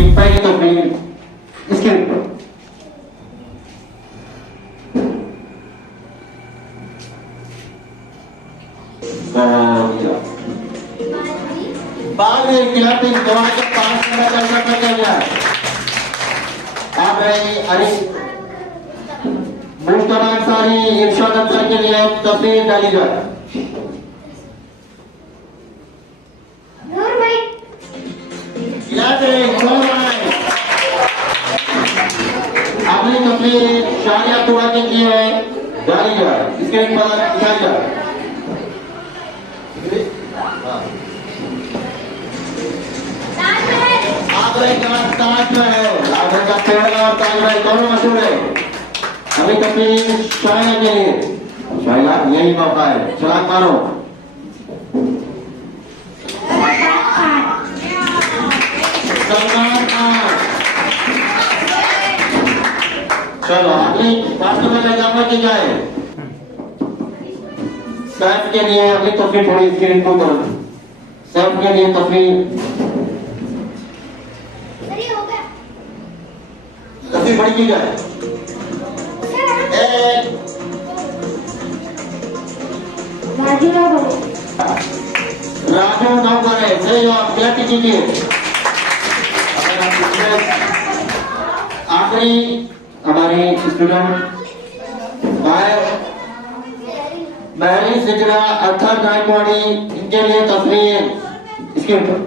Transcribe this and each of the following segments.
की पहली तस्वीर स्क्रीन पर। बाद में खिलाड़ी दवा के 5 मिनट ऐसा कर दिया गया। आप अरे मुख्तार अंसारी इरशाद अंसारी के लिए तस्वीर डाली जाए। अपनी तस्वीर शारिया तुरा के लिए डाली जाए, स्क्रीन पर दिखाई जाए। आगरे का ताज है, आगरे का पेड़ और ताज दोनों मशहूर है। अभी तस्वीर शारिया के लिए, शारिया यही मौका है, चला मारो। सलमान खान, चलो अगली वास्तव में जामा की जाए। सैफ के लिए अगली तस्वीर थोड़ी स्क्रीन को करो। सैफ के लिए तस्वीर बड़ी की जाए। राजू नौकर है, सही जवाब क्या कीजिए। आखिरी हमारे स्टूडेंट महरी सिजरा अर्थर नायकवाड़ी, इनके लिए तस्वीर स्क्रीन पर।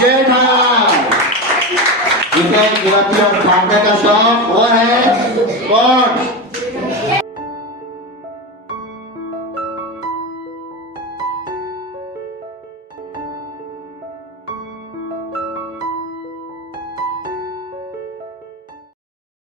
जेठालाल, जिसे गिरफ्तार और भागने का शौक वो है कौन?